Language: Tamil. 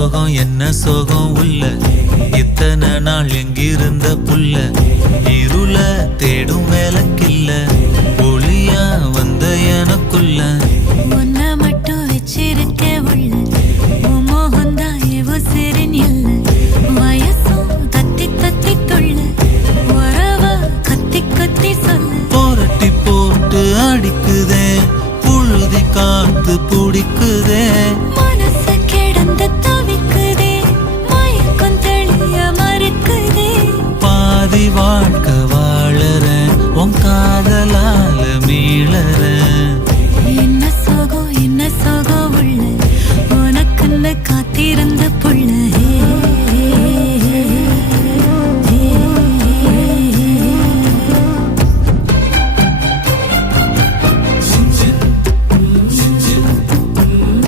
சோகம் என்ன சோகம் உள்ள இத்தனை நாள் எங்கிருந்த புல்ல இருள தேடும் வேலைக்கில்ல ஒளியா வந்த எனக்குள்ள உன்னை மட்டும் வச்சிருக்க உள்ள